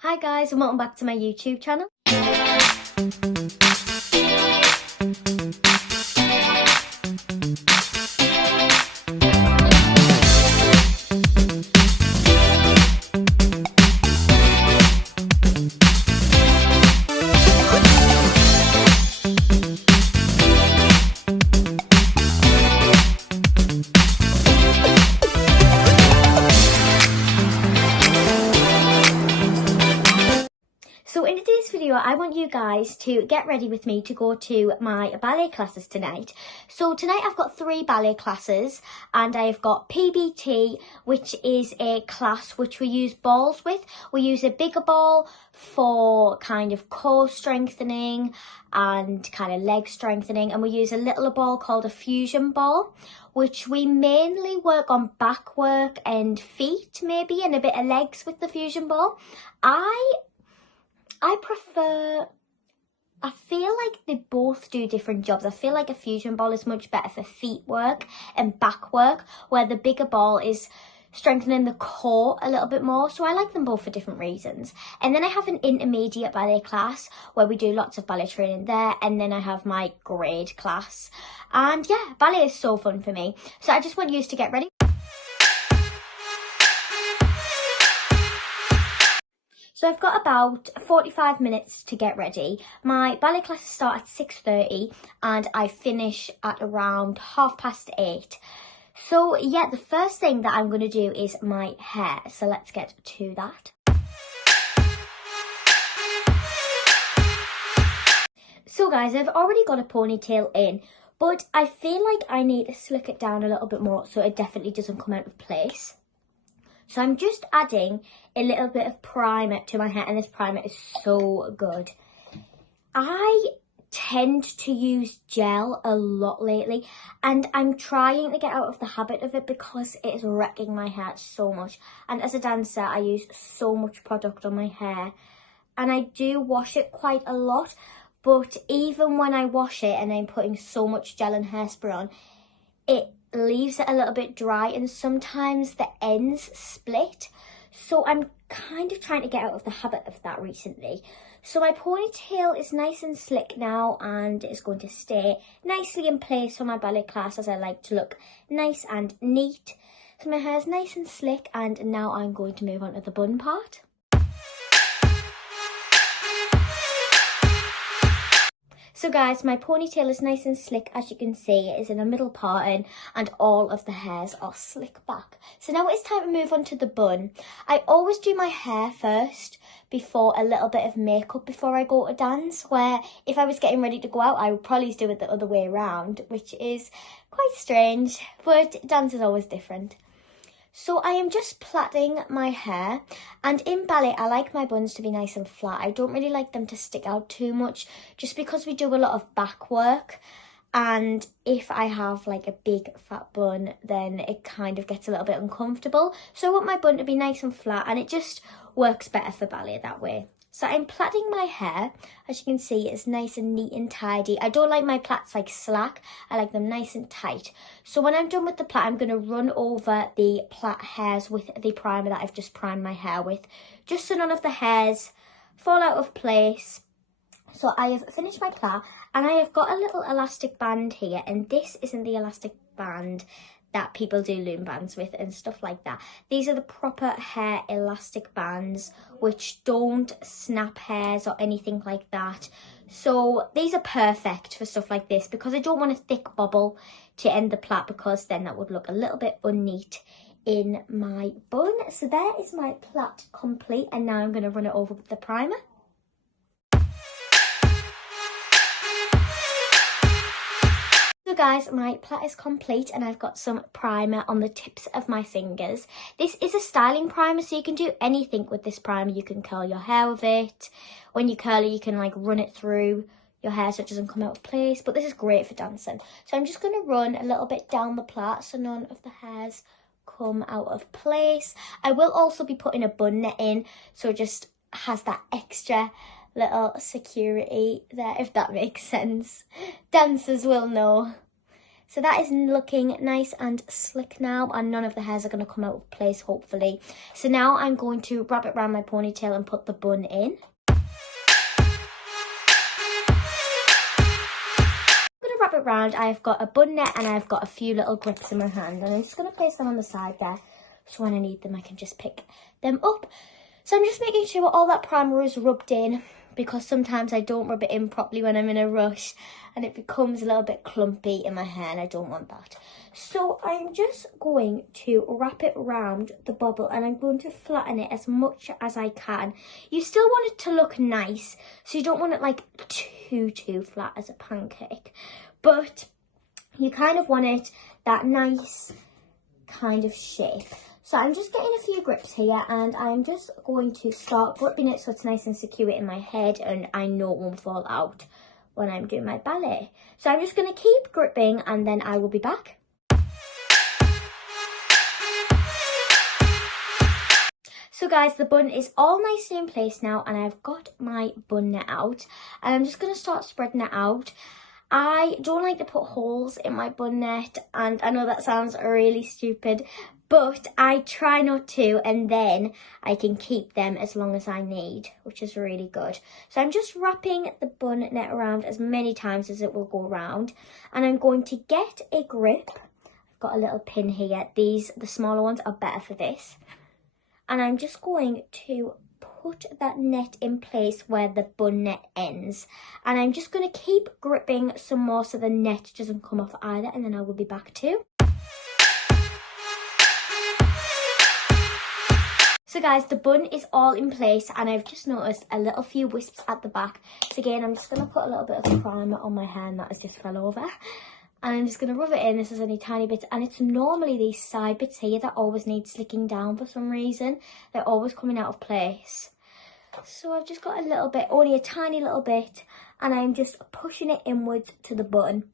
Hi guys, and welcome back to my YouTube channel. So in today's video, I want you guys to get ready with me to go to my ballet classes tonight. So tonight I've got 3 ballet classes, and I've got PBT, which is a class which we use balls with. We use a bigger ball for kind of core strengthening and kind of leg strengthening, and we use a littler ball called a fusion ball, which we mainly work on back work and feet maybe, and a bit of legs with the fusion ball. I feel like they both do different jobs. I feel like a fusion ball is much better for feet work and back work, where the bigger ball is strengthening the core a little bit more. So I like them both for different reasons. And then I have an intermediate ballet class where we do lots of ballet training there. And then I have my grade class. And yeah, ballet is so fun for me. So I just want you to get ready. So I've got about 45 minutes to get ready. My ballet classes start at 6:30 and I finish at around 8:30. So yeah, the first thing that I'm going to do is my hair. So let's get to that. So guys, I've already got a ponytail in, but I feel like I need to slick it down a little bit more so it definitely doesn't come out of place. So I'm just adding a little bit of primer to my hair, and this primer is so good. I tend to use gel a lot lately, and I'm trying to get out of the habit of it because it is wrecking my hair so much. And as a dancer, I use so much product on my hair, and I do wash it quite a lot. But even when I wash it and I'm putting so much gel and hairspray on, it leaves it a little bit dry, and sometimes the ends split. So I'm kind of trying to get out of the habit of that recently. So my ponytail is nice and slick now, and it's going to stay nicely in place for my ballet class, as I like to look nice and neat. So my hair is nice and slick, and now I'm going to move on to the bun part. So guys, my ponytail is nice and slick, as you can see. It is in a middle parting and all of the hairs are slick back. So now it's time to move on to the bun. I always do my hair first before a little bit of makeup before I go to dance, where if I was getting ready to go out, I would probably do it the other way around, which is quite strange, but dance is always different. So I am just plaiting my hair, and in ballet I like my buns to be nice and flat. I don't really like them to stick out too much, just because we do a lot of back work, and if I have like a big fat bun then it kind of gets a little bit uncomfortable. So I want my bun to be nice and flat, and it just works better for ballet that way. So I'm plaiting my hair. As you can see, it's nice and neat and tidy. I don't like my plaits like slack. I like them nice and tight. So when I'm done with the plait, I'm going to run over the plait hairs with the primer that I've just primed my hair with, just so none of the hairs fall out of place. So I have finished my plait, and I have got a little elastic band here, and this isn't the elastic band that people do loom bands with and stuff like that. These are the proper hair elastic bands which don't snap hairs or anything like that. So these are perfect for stuff like this, because I don't want a thick bobble to end the plait, because then that would look a little bit unneat in my bun. So there is my plait complete, and now I'm going to run it over with the primer. So guys, my plait is complete, and I've got some primer on the tips of my fingers. This is a styling primer, so you can do anything with this primer. You can curl your hair with it. When you curl it, you can like run it through your hair so it doesn't come out of place. But this is great for dancing. So I'm just going to run a little bit down the plait so none of the hairs come out of place. I will also be putting a bun net in, so it just has that extra little security there, if that makes sense. Dancers will know. So that is looking nice and slick now, and none of the hairs are going to come out of place, hopefully. So now I'm going to wrap it around my ponytail and put the bun in. Wrap it round. I've got a bun net and I've got a few little grips in my hand, and I'm just going to place them on the side there, so when I need them I can just pick them up. So I'm just making sure all that primer is rubbed in, because sometimes I don't rub it in properly when I'm in a rush and it becomes a little bit clumpy in my hair, and I don't want that. So I'm just going to wrap it round the bobble, and I'm going to flatten it as much as I can. You still want it to look nice, so you don't want it like too flat as a pancake, but you kind of want it that nice kind of shape. So I'm just getting a few grips here, and I'm just going to start gripping it so it's nice and secure in my head, and I know it won't fall out when I'm doing my ballet. So I'm just going to keep gripping, and then I will be back. So guys, the bun is all nicely in place now, and I've got my bun net out, and I'm just going to start spreading it out. I don't like to put holes in my bun net, and I know that sounds really stupid, but I try not to, and then I can keep them as long as I need, which is really good. So I'm just wrapping the bun net around as many times as it will go around, and I'm going to get a grip. I've got a little pin here. The smaller ones are better for this. And I'm just going to put that net in place where the bun net ends. And I'm just going to keep gripping some more so the net doesn't come off either, and then I will be back too. So guys, the bun is all in place, and I've just noticed a little few wisps at the back. So again, I'm just going to put a little bit of primer on my hair, and that has just fell over. And I'm just going to rub it in. This is only tiny bits, and it's normally these side bits here that always need slicking down for some reason. They're always coming out of place. So I've just got a little bit, only a tiny little bit, and I'm just pushing it inwards to the bun,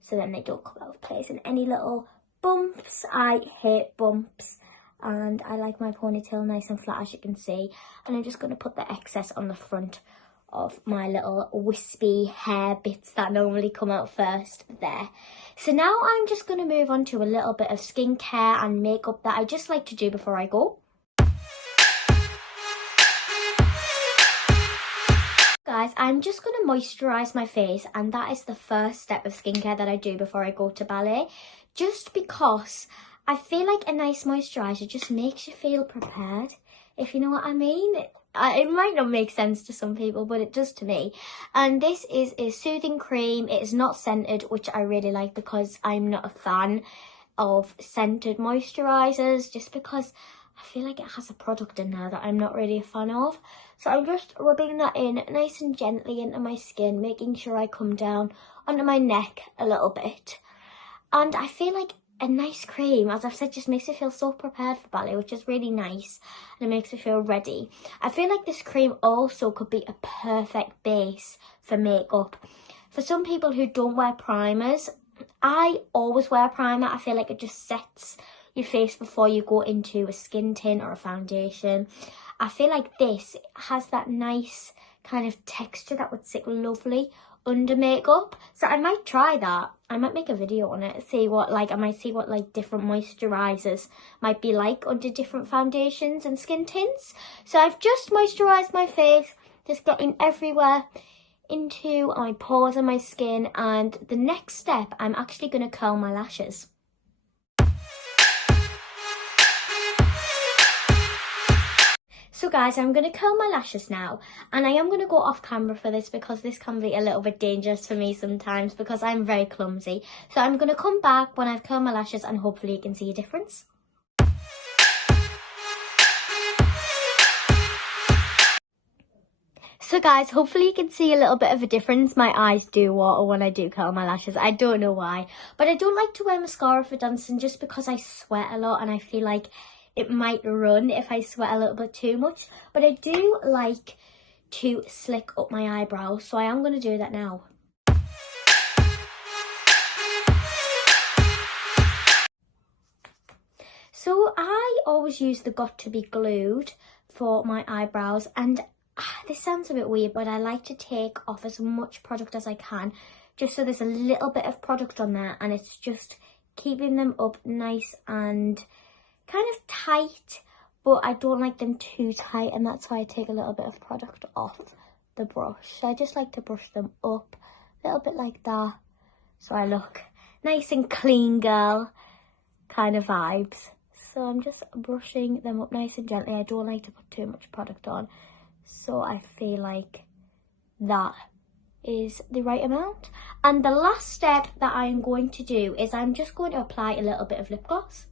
so then they don't come out of place. And any little bumps, I hate bumps, and I like my ponytail nice and flat, as you can see. And I'm just going to put the excess on the front of my little wispy hair bits that normally come out first there. So now I'm just going to move on to a little bit of skincare and makeup that I just like to do before I go. Guys, I'm just going to moisturise my face, and that is the first step of skincare that I do before I go to ballet, just because I feel like a nice moisturiser just makes you feel prepared, if you know what I mean. It might not make sense to some people, but it does to me. And this is a soothing cream. It is not scented, which I really like, because I'm not a fan of scented moisturisers, just because I feel like it has a product in there that I'm not really a fan of. So I'm just rubbing that in nice and gently into my skin, making sure I come down onto my neck a little bit. And I feel like a nice cream, as I've said, just makes me feel so prepared for ballet, which is really nice, and it makes me feel ready. I feel like this cream also could be a perfect base for makeup. For some people who don't wear primers, I always wear a primer. I feel like it just sets your face before you go into a skin tint or a foundation. I feel like this has that nice kind of texture that would sit lovely under makeup, so I might try that. I might make a video on it, I might see what like different moisturisers might be like under different foundations and skin tints. So I've just moisturised my face, just getting everywhere into my pores and my skin, and the next step, I'm actually going to curl my lashes. So guys, I'm going to curl my lashes now, and I am going to go off camera for this because this can be a little bit dangerous for me sometimes because I'm very clumsy. So I'm going to come back when I've curled my lashes, and hopefully you can see a difference. So guys, hopefully you can see a little bit of a difference. My eyes do water when I do curl my lashes. I don't know why, but I don't like to wear mascara for dancing just because I sweat a lot, and I feel like it might run if I sweat a little bit too much. But I do like to slick up my eyebrows, so I am going to do that now. So I always use the Got To Be Glued for my eyebrows, and this sounds a bit weird, but I like to take off as much product as I can just so there's a little bit of product on there, and it's just keeping them up nice and kind of tight, but I don't like them too tight, and that's why I take a little bit of product off the brush. So I just like to brush them up a little bit like that, so I look nice and clean girl kind of vibes. So I'm just brushing them up nice and gently. I don't like to put too much product on, so I feel like that is the right amount. And the last step that I'm going to do is I'm just going to apply a little bit of lip gloss.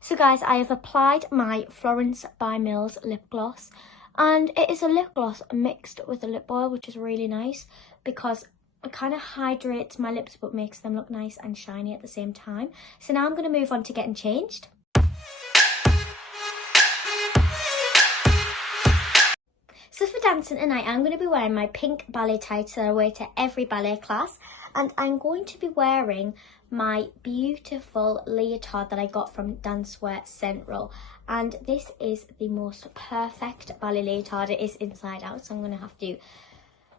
So guys, I have applied my Florence by Mills lip gloss, and it is a lip gloss mixed with a lip oil, which is really nice because it kind of hydrates my lips but makes them look nice and shiny at the same time. So now I'm going to move on to getting changed. So for dancing tonight, I'm going to be wearing my pink ballet tights that I wear to every ballet class, and I'm going to be wearing my beautiful leotard that I got from Dancewear Central, and this is the most perfect ballet leotard. It is inside out, so I'm going to have to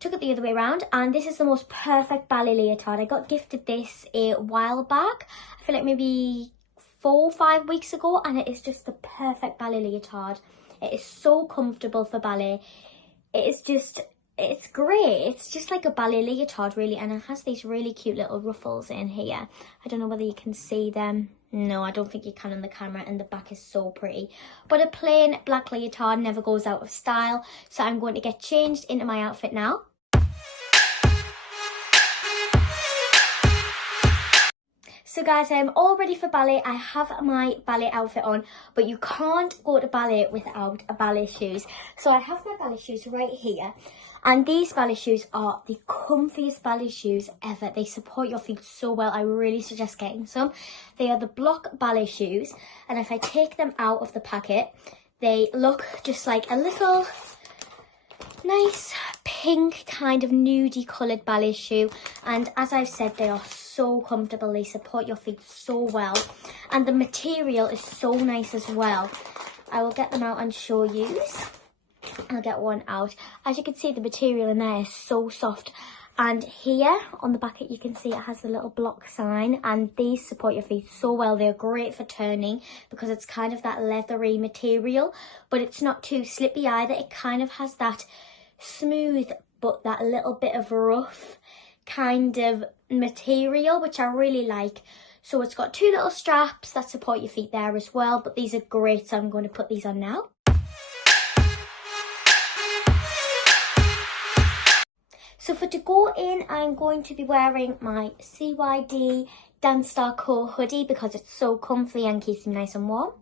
tuck it the other way around, and this is the most perfect ballet leotard. I got gifted this a while back, I feel like maybe 4 or 5 weeks ago, and it is just the perfect ballet leotard. It is so comfortable for ballet. It's great. It's just like a ballet leotard really, and it has these really cute little ruffles in here. I don't know whether you can see them. No, I don't think you can on the camera, and the back is so pretty. But a plain black leotard never goes out of style, so I'm going to get changed into my outfit now. So guys, I am all ready for ballet. I have my ballet outfit on, but you can't go to ballet without ballet shoes. So I have my ballet shoes right here, and these ballet shoes are the comfiest ballet shoes ever. They support your feet so well. I really suggest getting some. They are the Block ballet shoes, and if I take them out of the packet, they look just like a little nice pink kind of nudie coloured ballet shoe, and as I've said, they are so comfortable. They support your feet so well, and the material is so nice as well. I will get them out and show you. I'll get one out. As you can see, the material in there is so soft, and here on the back you can see it has a little block sign, and these support your feet so well. They're great for turning because it's kind of that leathery material, but it's not too slippy either. It kind of has that smooth but that little bit of rough kind of material, which I really like. So it's got 2 little straps that support your feet there as well, but these are great, so I'm going to put these on now. So for to go in, I'm going to be wearing my CYD Dance Star Co hoodie because it's so comfy and keeps me nice and warm.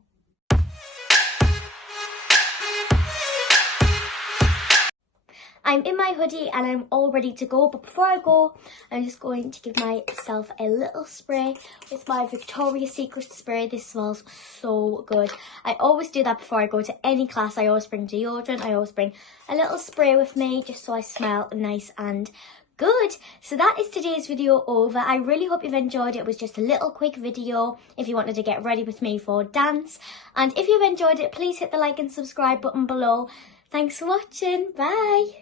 I'm in my hoodie and I'm all ready to go, but before I go, I'm just going to give myself a little spray with my Victoria's Secret spray. This smells so good. I always do that before I go to any class. I always bring deodorant. I always bring a little spray with me just so I smell nice and good. So that is today's video over. I really hope you've enjoyed it. It was just a little quick video if you wanted to get ready with me for dance. And if you've enjoyed it, please hit the like and subscribe button below. Thanks for watching. Bye.